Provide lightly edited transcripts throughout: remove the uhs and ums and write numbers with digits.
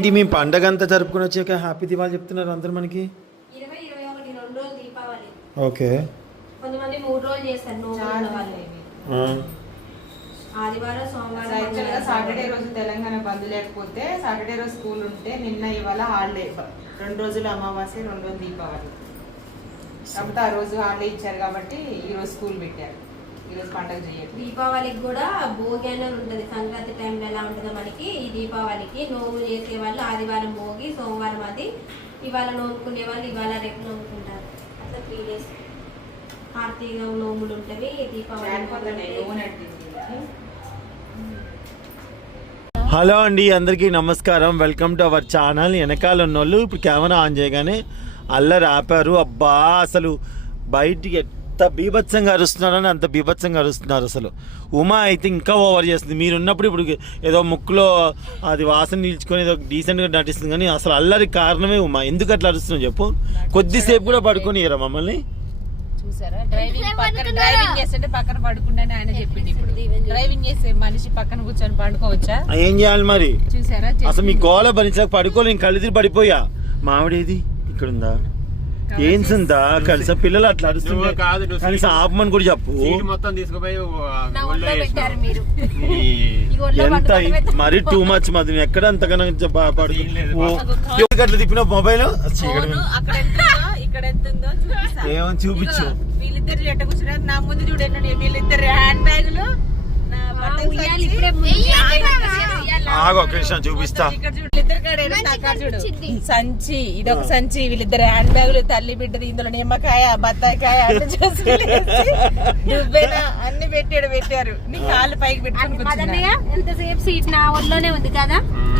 ఏంటి మీ పండగ అంతా జరుపుకొని వచ్చాక హ్యాపీ దివాళీ చెప్తున్నారు అందరు మనకి. 20, 21 2 రోజులు దీపావళి. ఓకే. కొంతమంది 3 రోజులు చేస్తారు. ఆదివారం సోమవారం సాటర్డే రోజు తెలంగాణ బంద్ లేకపోతే సాటర్డే రోజు స్కూల్ ఉంటే నిన్న ఇవాళ హాలిడే 2 రోజులు అమావాస్య 2 రోజులు దీపావళి కాబట్టి ఆ రోజు హాలిడే ఇచ్చారు కాబట్టి ఈ రోజు స్కూల్ పెట్టారు. ఈ రోజు పండుగ చేయరు. దీపావళికి కూడా భోగి అనేది ఉంటుంది. సంక్రాంతి టైంలో ఎలా ఉంటుందో మనకి ఈ దీపావళికి నోము చేసే వాళ్ళు ఆదివారం భోగి, సోమవారం అది. ఇవాళ నోముకునే వాళ్ళు ఇవాళ రేపు నోముకుంటారు. అట్లా 3 days కార్తీక నోములు ఉంటవి. దీపావళి. హలో అండి, అందరికీ నమస్కారం. Welcome to our channel. వెనకాల ఉన్నోళ్ళు ఇప్పుడు కెమెరా ఆన్ చేయగానే అల్లరి ఆపారు. అబ్బా అసలు బయటికి ఎంత బీభత్సంగా అరుస్తున్నారని అంత బీభత్సంగా అరుస్తున్నారు. అసలు ఉమా అయితే ఇంకా ఓవర్ చేస్తుంది. మీరు ఉన్నప్పుడు ఇప్పుడు ఏదో ముక్కులో అది వాసన నిల్చుకొని ఏదో డీసెంట్గా నటిస్తుంది, కానీ అసలు అల్లరి కారణమే ఉమా. ఎందుకు అట్లా అరుస్తున్నావు చెప్పు. కొద్దిసేపు కూడా పడుకొని ఇరా మమ్మల్ని. డ్రైవింగ్ చేస్తుంటే పక్కన పడుకుంటాను ఆయన చెప్పింది. ఇప్పుడు డ్రైవింగ్ చేసే మనిషి పక్కన కూర్చొని పడుకోవచ్చా? ఏం చేయాలి మరి? చూసారా అసలు మీ గోల భరించక పడుకోలేని కళ్ళు తిరిగి పడిపోయా. మామిడేది ఇక్కడ ఉందా? ఏం సుందా కలిసి పిల్లలు అట్లా అరుస్తుంటే కనీసం ఆపమని కూడా చెప్పు. మొత్తం తీసుకుపోయి ఎంత మరి టూ మచ్ మది. ఎక్కడ అంతగానో అట్లా తిప్పిన మొబైల్ ఏమో చూపించు. వీళ్ళిద్దరు జట్ట కూర్చున్నారు. నా ముందు చూడండి వీళ్ళిద్దరు హ్యాండ్ బ్యాగులు ఆగో కృష్ణ చూపిస్తా. సంచి ఇదొక సంచి, వీళ్ళిద్దరు హ్యాండ్ బ్యాగులు, తల్లి బిడ్డది, ఇందులో నిమ్మకాయ బత్తాయికాయ నువ్వేనా అన్ని పెట్టారు. నీ కాళ్ళు పైకి పెట్టుకుని ఎంతసేపు సీట్ నా ఒళ్ళోనే ఉంది కదా.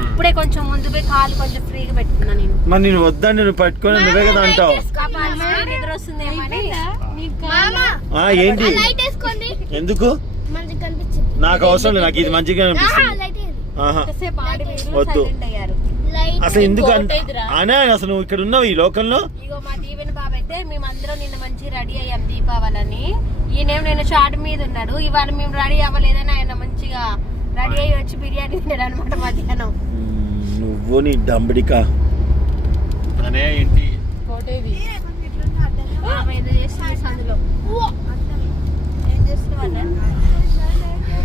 ఇప్పుడే కొంచెం ముందు పోయి కాలు కొంచెం ఫ్రీగా పెట్టుకున్నా నేను. మరి నేను వద్దని నువ్వు పట్టుకొని నువ్వే కదా అంటావు. నిద్ర వస్తుందేమని. ఏంటి ఎందుకు నాకు అవసరం లేదు. నాకు ఇది మంచిగా అనిపిస్తుంది. వద్దు అసలు ఎందుకు అనే అసలు నువ్వు ఇక్కడ ఉన్నావు ఈ లోకంలో. ఇగో మా దీవెన బాబు అయితే మేమందరం నిన్న మంచిగా రెడీ అయ్యాం దీపావళిని. ఈయనేమో నేను షార్ట్ మీద ఉన్నాడు. ఇవాళ మేము రెడీ అవ్వలేదని ఆయన మంచిగా రెడీ అయ్యి వచ్చి బిర్యానీ తిన్నాడు అనమాట మధ్యాహ్నం. నువ్వు నీ డంబడిక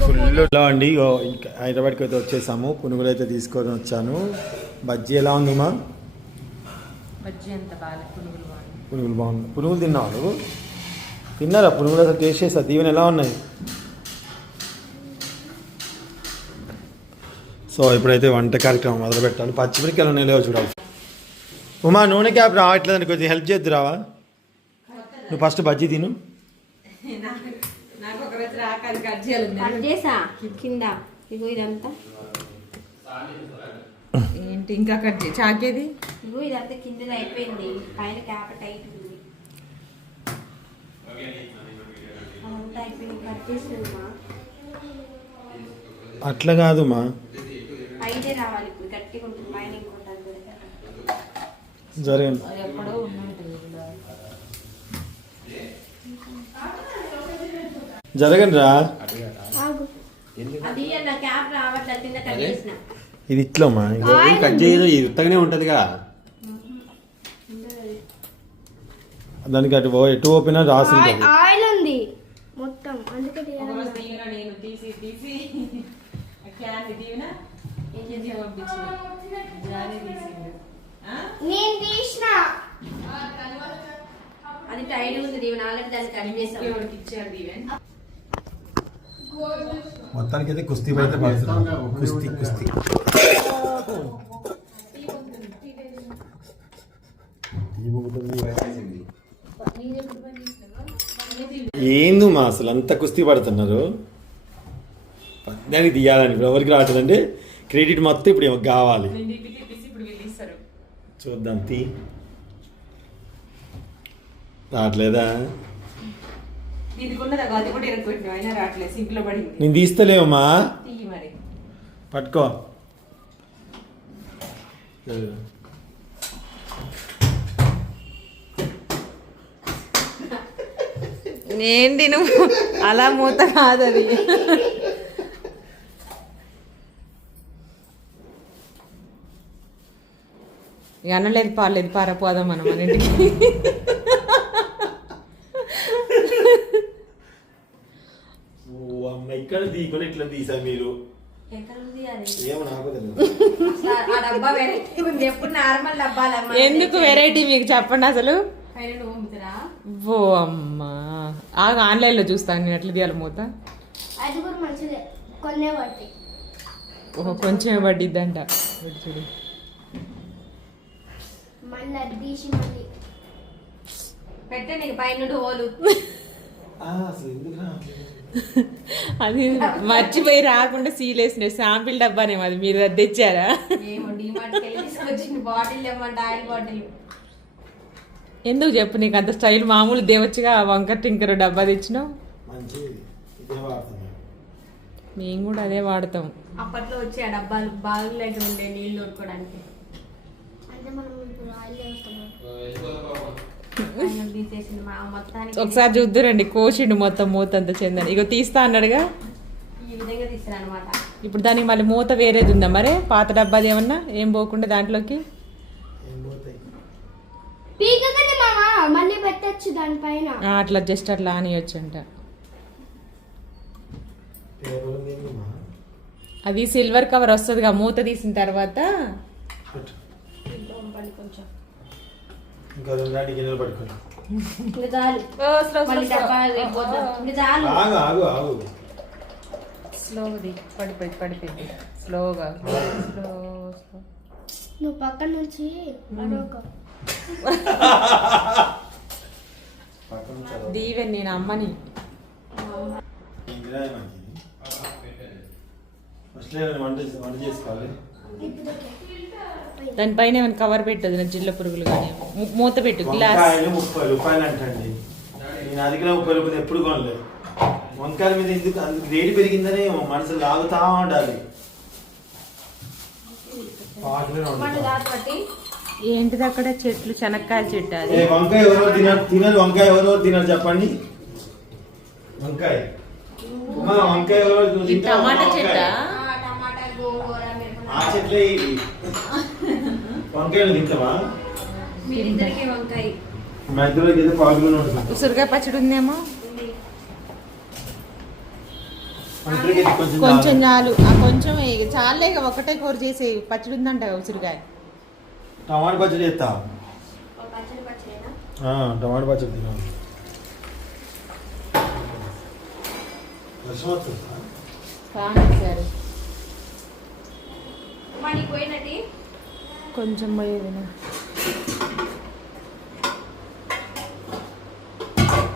ఫుల్ అండి. హైదరాబాద్కి అయితే వచ్చేసాము. పునుగులు అయితే తీసుకొని వచ్చాను. బజ్జీ ఎలా ఉంది మా? పునుగులు బాగుంది. పునుగులు తిన్నావు నువ్వు? తిన్నారా పునుగులు? అసలు టేస్ట్ చేస్తా. దీవెన ఎలా ఉన్నాయి? సో ఇప్పుడైతే వంట కార్యక్రమం మొదలు పెట్టాలి. పచ్చిమిరకాయలు ఉన్నాయి లేవో చూడాలి. ఉమా నూనె క్యాప్ రావట్లేదని కొంచెం హెల్ప్ చేద్దు రావా? నువ్వు ఫస్ట్ బజ్జీ తిను. ఏంటి ఇంకా కట్ చేయి చాకేది? ఇదంతా కింద అయిపోయింది. పైన క్యాప్ టైట్ ఉంది. అట్లా కాదు మా, పైనే రావాలి. ఇప్పుడు గట్టిగా ఉంటుంది. పైన ఇంకొంటారు జరిగింది. జరగండి రా. ఇది ఇట్లమ్మా కట్ చేయదు. ఇది ఉత్తగానే ఉంటదిగా. దానికి అటు ఎటు ఓపెన్ రాసి ఆయిల్ ఉంది మొత్తం. అందుకే నేను తీసిన అది టైట్ ఉంది. దీవెన ఆల్రెడీ దాన్ని కట్ చేసాం. మొత్తానికి అయితే కుస్తీ అయితే పడుతున్నాం. కుస్తీ ఏందు మా అసలు అంత కుస్తీ పడుతున్నారు. పద్యానికి తీయాలని ఇప్పుడు ఎవరికి రావట్లేదంటే క్రెడిట్ మొత్తం ఇప్పుడు ఏమో కావాలి. చూద్దాం తీ. రావట్లేదా? నేను తీస్తలేమమ్మా. పట్టుకో. ఏంటి నువ్వు అలా మూత కాదది. ఇక అన్నలేదు పాలేదు పారపోదాం మనం మన ఇంటికి. ఓ అమ్మ ఇక్కడ తీయకుండా ఇట్లా తీసా మీరు ఎక్కడ ఉంది అది? ఏమో నాకు తెలియదు. ఆ డబ్బా వెరైటీ ఉంది, ఎప్పుడు నార్మల్ డబ్బాలమ్మా. ఎందుకు వెరైటీ మీకు చెప్పండి అసలు. పైన నువ్వు అమ్ముతురా? ఓ అమ్మా ఆన్లైన్లో చూస్తాను నేను ఎట్లా తీయాలి మూత. అది కూడా మంచిదే, కొన్నే పట్టి. ఓహో కొంచెం పడ్డిద్దంట. చూడు మళ్ళీ అది తీసి మళ్ళీ పెట్టే నీకు పైన హోలు. అసలు ఎందుకు రావట్లేదు? అది మర్చిపోయి రాకుండా సీలేసిన శాంపిల్ డబ్బానేమో అది, మీరు అది తెచ్చారా? ఏమో డిమార్ట్కి వెళ్ళి తీసుకొచ్చింది బాటిల్ ఏమంటే ఆయిల్ బాటిల్. ఎందుకు చెప్పు నీకు అంత స్టైల్ మామూలు దేవచ్చుగా వంకర టింకర్ డబ్బా తెచ్చినావు. మంచిది ఇదే వాడుతున్నాను. మేము కూడా అదే వాడతాం. అప్పట్లో వచ్చి ఆ డబ్బాలు బాగులు దగ్గర ఉండే నీళ్ళు తోడుకోవడానికి. అంటే మనం ఇప్పుడు ఆయిల్ వేస్తాం. పైన తీసేసింది మా మొత్తానికి. ఒకసారి చూద్దురండి కోసిండు మొత్తం మూత అంతా చెందని. ఇగో తీస్తా అన్నాడుగా, ఈ విధంగా తీసారు అనమాట. ఇప్పుడు దానికి మళ్ళీ మూత వేరేది ఉందా మరి? పాత డబ్బాది ఏమన్నా ఏం పోకుండా దాంట్లోకి ఏం పోతాయి? పీకగానే మామ మళ్ళీ పెట్టచ్చు దానిపైన. అట్లా జస్ట్ అట్లా ఆనియొచ్చు అంట. పేపర్ ఉంది ఏంటమ్మా? అది సిల్వర్ కవర్ వస్తుందిగా మూత తీసిన తర్వాత. పెట్టు. కొంచెం ఇంకా రెండు గిన్నెలు పట్టుకోండి. ఇంకా చాలు. మళ్ళీ డబ్బా రేపు ఇంకా చాలు. ఆగు ఆగు ఆగు. స్లోది పడిపోయింది స్లోగా. స్లో నువ్వు పక్కన నుంచి అడోక. పక్కన చదవ. దీవెన్ నేను అమ్మని. ఇందిరా మనకి ఫస్ట్ వంట చేసుకోవాలి. దానిపైన ఏమైనా కవర్ పెట్టదు నా జిల్ల పురుగులు కానీ. మూత పెట్టు గ్లాస్. వంకాయలు 30 రూపాయలు అంటండి. నేను అది కూడా 30 రూపాయలు ఎప్పుడు కొనలేదు. వంకాయల మీద ఎందుకు అందుకు రేటు పెరిగిందనే మనసు లాగుతా ఉండాలి. మన దాటి బట్టి ఏంటిది అక్కడ చెట్లు శనక్కాయల చెట్టు అది. వంకాయ ఎవరో తినరు వంకాయ ఎవరో తినరు చెప్పండి. వంకాయ వంకాయ ఎవరో టమాటా చెట్టా? టమాటా గోంగూర ఆ చెట్లే ఇవి. వంకాయలు తింటావా? మీరిద్దరికి వంకాయ మధ్యలోకి ఏదో పాల్గొని ఉంటుంది. ఉసురుగా పచ్చడి ఉందేమో. ఉంది. వంకాయకి ఇది కొంచెం చాలు. ఆ కొంచెం చాలే ఇక ఒకటే కూర చేసే పచ్చడి ఉందంట ఉసురుగాయ. టమాటా పచ్చడి చేస్తా. ఒక పచ్చడినా? టమాటా పచ్చడి తినాలి. వర్షం వస్తుందా? సరే మనకి పోయినట్టు కొంచెం పోయేది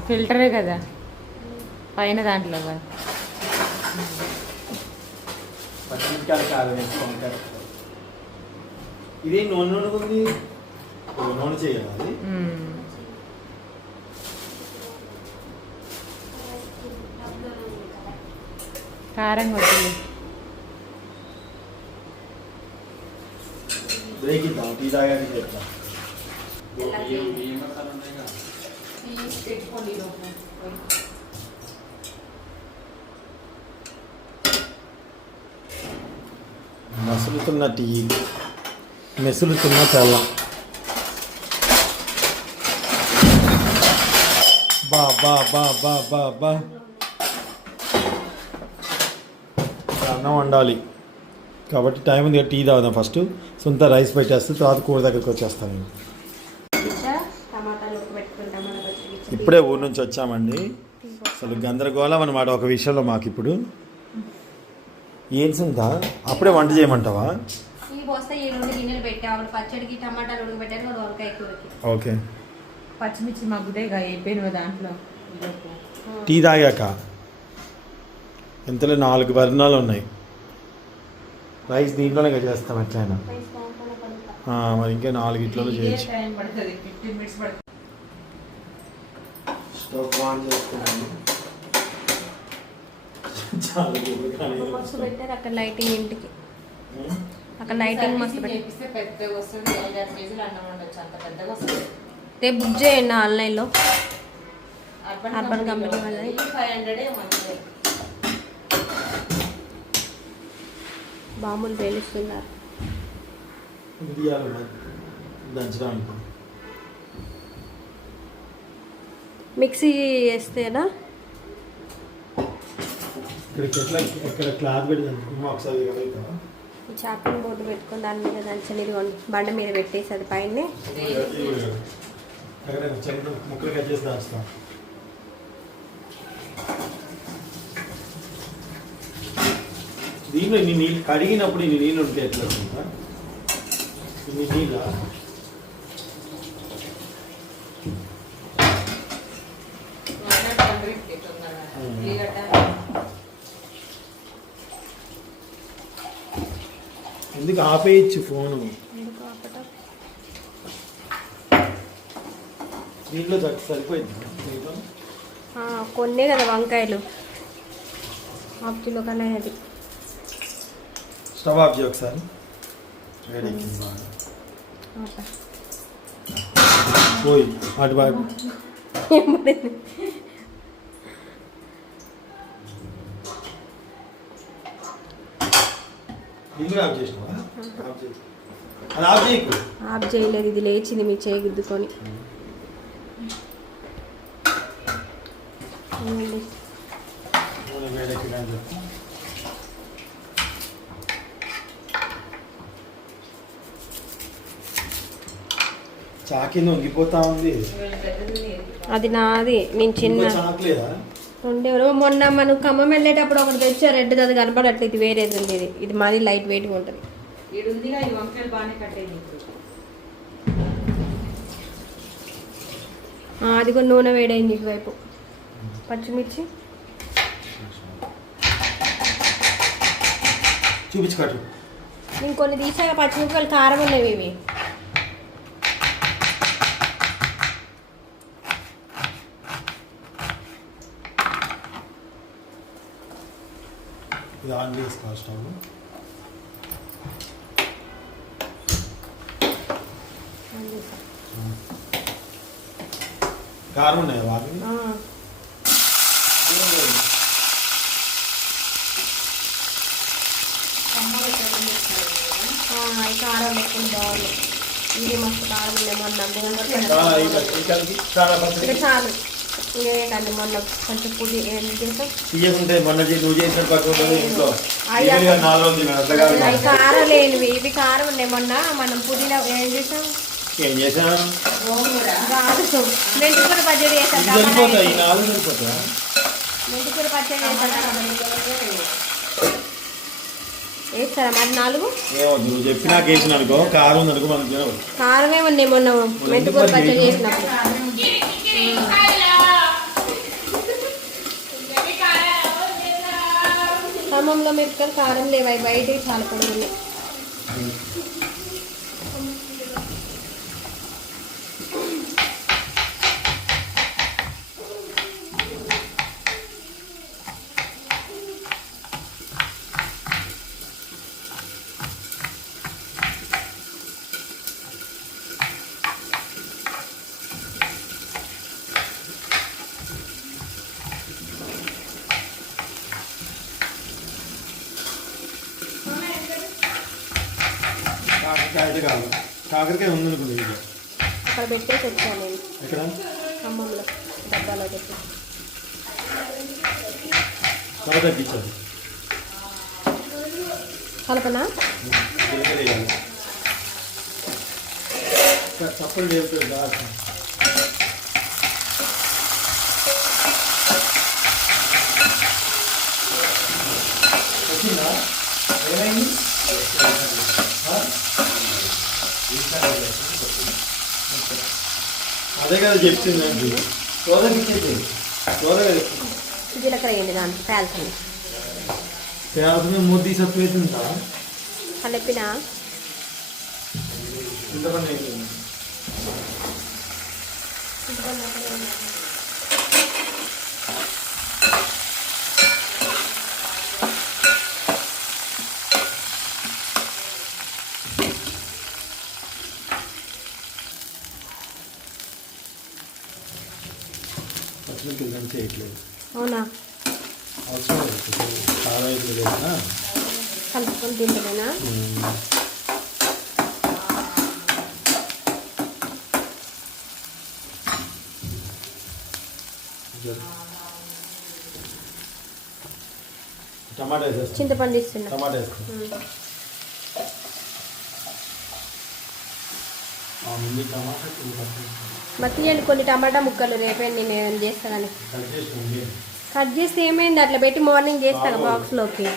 ఫిల్టరే కదా పైన దాంట్లో కదా. పచ్చిమిరకాయలు కారం వేసుకోవాలి. ఇది నూనె ఉంది. నూనె చేయాలి అది. కారం కొట్టింది. బ్రేక్ ఇద్దాం. టీ తాగాక చెప్తా. మసులుతున్న టీ, మెసులుతున్న తెల్లం. బా బా బా బా బా బా. అన్నం వండాలి కాబట్టి టైం ఉంది. టీ తాగుదాం ఫస్ట్. సొంత రైస్ పెట్టేస్తే తర్వాత కూర దగ్గరికి వచ్చేస్తాను నేను. టమాటాలు పెట్టుకుంటాం. ఇప్పుడే ఊరు నుంచి వచ్చామండి. అసలు గందరగోళం అనమాట ఒక విషయంలో మాకు. ఇప్పుడు ఏం సుందా అప్పుడే వంట చేయమంటావా? ఈ పోస్తే ఈ 2 గిన్నెలు పెట్టావు. పచ్చడికి టమాటాలు ఉడకబెట్టాను, ఒక వంకాయ కూరకి. ఓకే. పచ్చిమిర్చి మగ్గుదే అయిపోయిన దాంట్లో. టీ తాగాక ఎంతలో 4 బర్ణాలు ఉన్నాయి. రైస్ దీంట్లోనే చేస్తాం ఎట్లయినా. మరి ఇంకా 4 ఇట్లలో చేయొచ్చు. స్టవ్ ఆన్ చేసుకున్నాను. మస్తు పెట్టారు అక్కడ లైటింగ్. ఇంటికి అక్కడ లైటింగ్ మస్తు పెట్టారు. పెద్దగా వస్తుంది. 5-6 కేజీలు అన్నం ఉండొచ్చు. అంత పెద్దగా వస్తుంది. రేపు బుక్ చేయండి ఆన్లైన్లో. అర్బన్ కంపెనీ వాళ్ళది. 500 బాంబులు పేలుస్తున్నారు. దంచడానికి మిక్సీ వేస్తేనా ఇక్కడికి ఎట్లా ఇక్కడ క్లాత్ పెట్టి దంచుకున్నాం ఒకసారి అవుతుందా చాపింగ్ బోర్డు పెట్టుకొని దాని మీద దంచని ఇదిగోండి బండ మీద పెట్టేసి అది పైన అక్కడ చిన్న ముక్కలు కట్ చేసి దాచుతాం దీనిలో ఇన్ని నీళ్ళు కడిగినప్పుడు ఇన్ని నీళ్ళు ఉంటే ఎట్లా ఉంటుందా ఇన్ని నీళ్ళ ఎందుకు ఆపేయచ్చు ఫోను దీంట్లో సరిపోయింది కొన్నే కదా వంకాయలు హాఫ్ కిలో కన్నా అది స్టవ్ ఆఫ్ చేయ ఒకసారి వేడి పోయి అటు బాగా ఇది ఆఫ్ చేసినావా అది ఆఫ్ చేయకు ఆఫ్ చేయలేదు ఇది లేచింది మీ చేయి గుద్దుకొని చాకింది వంగిపోతా ఉంది అది నాది నేను చిన్న చాకలేదా ఉండేవారు మొన్న మనం ఖమ్మం వెళ్ళేటప్పుడు ఒకటి తెచ్చా రెడ్ అది కనపడట్లేదు ఇది వేరేది ఉంది ఇది మాది లైట్ వెయిట్గా ఉంటుంది ఈడుందిగా ఈ వంకాయలు బాగానే కట్టేది ఇప్పుడు అది కూడా నూనె వేడైంది ఇటువైపు పచ్చిమిర్చి చూపించుకోటు నేను కొన్ని తీసాక పచ్చిమిరపకాయలు కారం ఉన్నవి ఇవి ఇది ఆన్ చేసుకోవాలి స్టవ్ కారం ఉన్నాయా వాళ్ళు కారం ఎక్కువ బాగుంది ఇది మస్తు కారం ఉన్నాయి మొన్న ఇక్కడ చాలు ఇంకేంటండి మొన్న కొంచెం పుది ఏం చేసాం తీయకుంటే మొన్న నువ్వు చేసిన పక్కన ఇంట్లో అవి కారం లేనివి ఇవి కారం ఉన్నాయి మొన్న మనం పుదీనా ఏం చేసాం ఏం చేసాను కాదు మెంతికూర పచ్చడి చేసాం సరిపోతాయి నాలుగు సరిపోతా మెంతికూర పచ్చడి చేసాం వేస్తారా మరి 4 ఏమో నువ్వు చెప్పి నాకు వేసిన అనుకో కారం ఉంది అనుకో మనకి కారమే ఉన్నాయి మొన్న మెంతికూర పచ్చడి చేసినప్పుడు ఖమ్మంలో మిరపకాయలు కారం లేవు అవి బయట చాలా పొడి ఉన్నాయి కాకరకాయ అయితే కాదు కాకరకాయ ఉంది అనుకుంది ఇది అక్కడ పెట్టేసి వచ్చాను నేను ఎక్కడ ఖమ్మంలో డబ్బాలో పెట్టి త్వర తగ్గించాలి కలపనా చప్పలు చేస్తుంది వచ్చిందా ఏమైంది అదే కదా చెప్తుందండి సోదరికి ఇచ్చేది సోదగా చెప్తుంది జీలకర్ర వేయండి దాంట్లో పేల్చండి పేదమే మోదీ సత్వేసిందా కలిపిన ఇంతమంది పచ్చిమిరపకాయలు చేయట్లేదు అవునా అవసరం లేదు చాలా అయితే లేదా కలుపుకొని తింటేనా టమాటా వేసేస్తాం. చింతపండు ఇస్తున్నా. టమాటా వేస్తాం. ముందు టమాటా మర్చిపోయండి కొన్ని టమాటా ముక్కలు, రేపే నేను ఏమైనా చేస్తానని. కట్ చేస్తే ఏమైంది, అట్లా పెట్టి మార్నింగ్ చేస్తాను బాక్స్లోకి.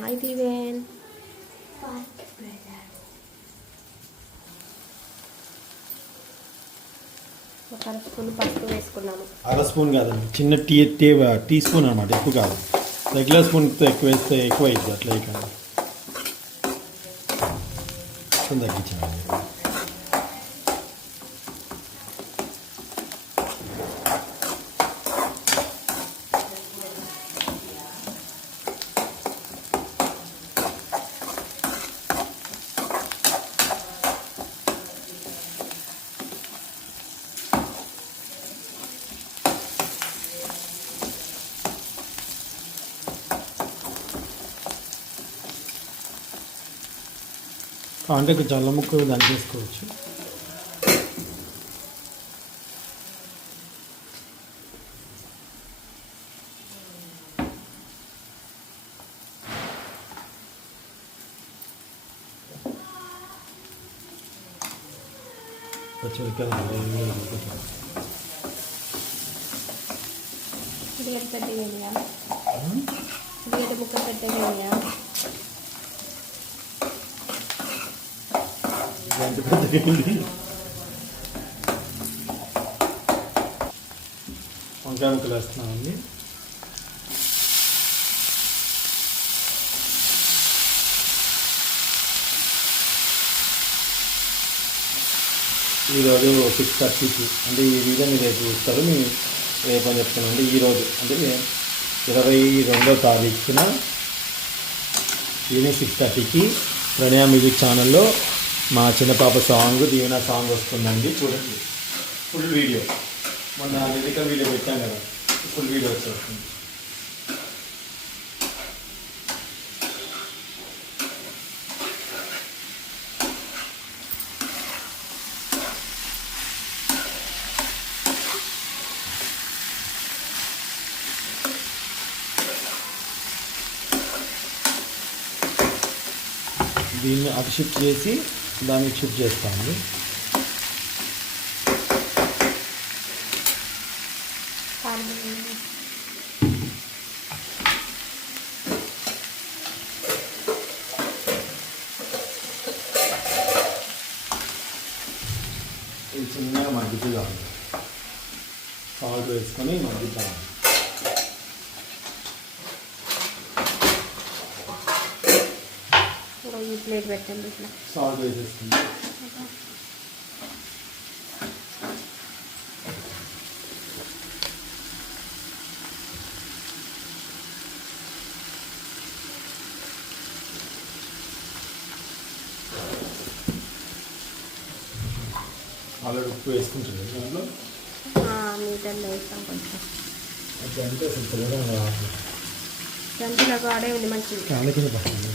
హాయ్ దీవెన్. ఒక అర స్పూన్ పసుపు వేసుకున్నాము. అర స్పూన్ కాదండి, చిన్న టీ స్పూన్ అనమాట, ఎక్కువ కాదు. రెగ్యులర్ స్పూన్తో ఎక్కువ వేస్తే ఎక్కువ అవుతుంది. అట్లా ఇక తగ్గించాలి. అంటే జల్ల ముక్క దాన్ని చేసుకోవచ్చు. ముక్క పెట్టేయా. వంకాయ ముక్కలు వేస్తున్నామండి. ఈరోజు 6:30కి, అంటే ఈ వీడియో మీరు రేపు చూస్తారు. మేము రేపు అని చెప్తున్నామండి. ఈరోజు అంటే 22వ తారీఖున ఈవినింగ్ 6:30కి ప్రణయ మ్యూజిక్ ఛానల్లో మా చిన్న పాప సాంగ్, దీవెన సాంగ్ వస్తుందండి. చూడండి ఫుల్ వీడియో. మొన్న లిరికల్ వీడియో పెట్టాం కదా, ఫుల్ వీడియో వచ్చేస్తుంది. దీన్ని అటు షిఫ్ట్ చేసి దాన్ని షిఫ్ట్ చేస్తామండి. ఇది చిన్నగా మగ్గుతుంది, సాల్ట్ వేసుకొని మగ్గుతాము. ప్లేట్ పెట్టండి. ఇట్లా సాల్ట్ వేసేస్తుంది. ఆల్రెడీ ఉప్పు వేసుకుంటుంది దాంట్లో. నీటల్లో వేస్తాం కొంచెం. అట్లా అంటే అసలు తెల్లగా రావట్లేదు. దాంట్లో నాకు ఆడే ఉంది మంచిది. కాళ్ళ కింద పడుతుంది.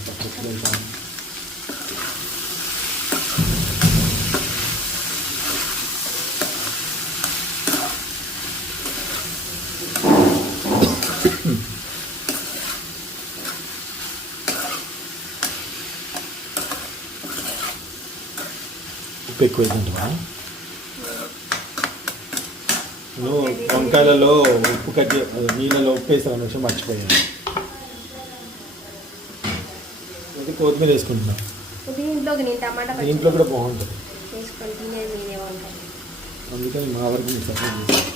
ఉప్పు ఎక్కువ వేసుకుంటావా? నువ్వు వంకాయలలో ఉప్పు కట్టి నీళ్ళలో ఉప్పు వేసావు విషయం మర్చిపోయాను. ఇది కొత్తిమీర వేసుకుంటున్నా. దీంట్లో కూడా బాగుంటుంది. అందుకని మా వరకు సపోర్ట్ చేస్తాను.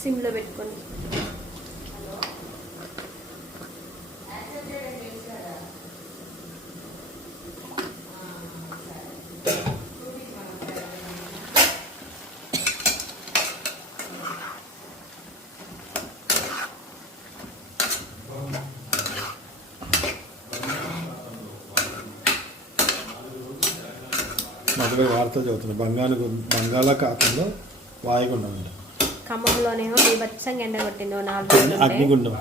సిమ్లో పెట్టుకొని మొదటి వార్తలు చదువుతున్నాయి. బంగాళాఖాతంలో వాయుగుండం అంట. ఖమ్మంలోనేమో బీభత్సంగా ఎండ కొట్టింది ఓ 4 రోజులు ఉంటే. అగ్నిగుండం.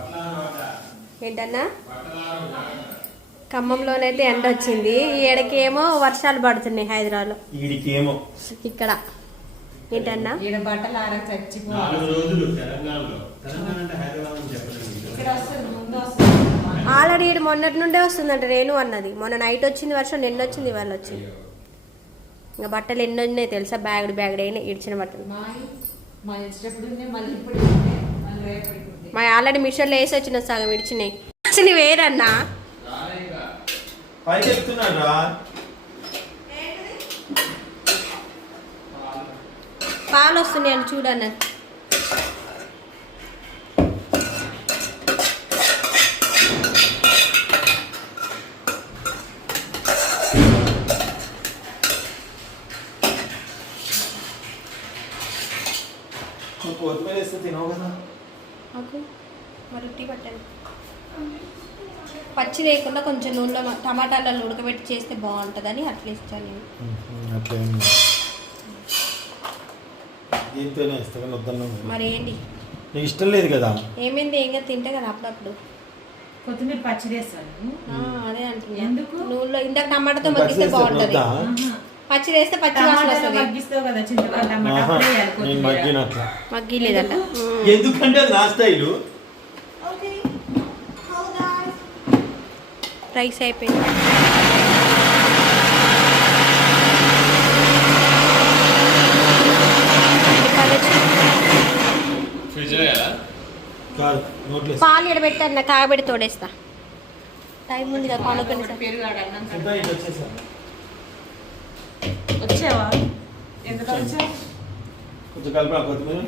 ఏంటన్నా ఖమ్మంలోనైతే ఎండ వచ్చింది, ఈ ఏడకేమో వర్షాలు పడుతున్నాయి హైదరాబాద్లో. వీడికేమో ఇక్కడ ఏంటన్నా ఈడ బట్టలు ఆరక చచ్చిపో. 4 రోజులు తెలంగాణలో. తెలంగాణ అంటే హైదరాబాద్ అని చెప్పలేదు. ఇక్కడ వస్తుంది, ముందు వస్తుంది. ఆల్రెడీ ఈడు మొన్నటి నుండే వస్తుందంట, రేణు అన్నది. మొన్న నైట్ వచ్చింది వర్షం, నిన్న వచ్చింది, ఇవాళ వచ్చింది. ఇంకా బట్టలు ఎన్ని ఉన్నాయి తెలుసా, బ్యాగుడు అయినాయి ఇడిచిన బట్టలు. మా ఇష్టప్పుడు ఉన్నాయి, మళ్ళీ ఇప్పుడు ఉన్నాయి, మళ్ళీ రేపటికి ఉన్నాయి. మా ఆల్రెడీ మిషన్లో వేసి వచ్చిన సగం ఇడిచినాయి. అసలు వేరన్నా పైకి ఎక్కుతున్నాడు రా. పాలు వస్తున్నాయి అని చూడన్న. కొత్తిమీర వేస్తే తినవు కదా. మరి టీ పట్టాను. పచ్చి వేయకుండా కొంచెం నూనెలో టమాటాలలో ఉడకబెట్టి చేస్తే బాగుంటుందని అట్లా ఇస్తాను నేను. అట్లా దీంతోనే వేస్తా కానీ వద్దన్నా. మరి ఏంటి నీకు ఇష్టం లేదు కదా. ఏమైంది, ఏం కదా తింటే కదా అప్పుడప్పుడు. కొత్తిమీర పచ్చడి వేస్తాను. అదే అంటున్నా. ఎందుకు? నూనెలో ఇందాక టమాటాతో మగ్గిస్తే బాగుంటుంది. పచ్చి వేస్తే పచ్చి వాసన వస్తుంది. మగ్గిస్తావు కదా చింతపండు, టమాటా అప్పుడే వేయాలి నేను కొత్తిమీర. మగ్గినట్లా. మగ్గిలేదట. ఎందుకంటే అది నా స్టైలు. రైస్ అయిపోయింది. కాదు నోట్లో పాలు ఎడబెట్టాను, కాగబెట్టి తోడేస్తా. టైం ఉంది కదా పాలకొని. పెరుగు ఆడ అన్నం కలుపు. సిద్ధం ఇటు వచ్చేసా. వచ్చావా? ఎందుకు వచ్చావు? కొంచెం కలిపి కొత్తిమీర.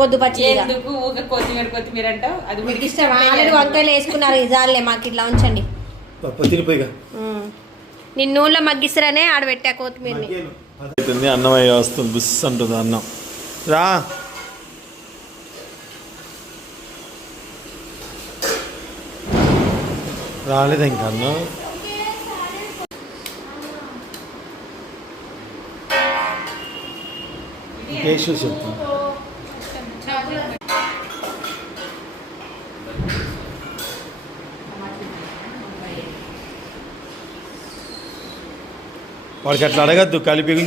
వద్దు పచ్చి ఎందుకు ఊరికే కొత్తిమీర అంటావు? అది మీకు ఇష్టం. ఆల్రెడీ వంకాయలు వేసుకున్నారు, ఇజాలే మాకు ఇట్లా ఉంచండి. తిరిపోయిగా నేను నూనెలో మగ్గిస్తారనే ఆడబెట్టా కొత్తిమీరని. అయిపోయింది, అన్నం అయ్యి వస్తుంది, బుస్ అంటుంది అన్నం. రా రాలేదా ఇంకా అన్నం. టేస్ట్ చూసి చెప్తాను. వాడికి అట్లా అడగద్దు, కలిపి ఇంకో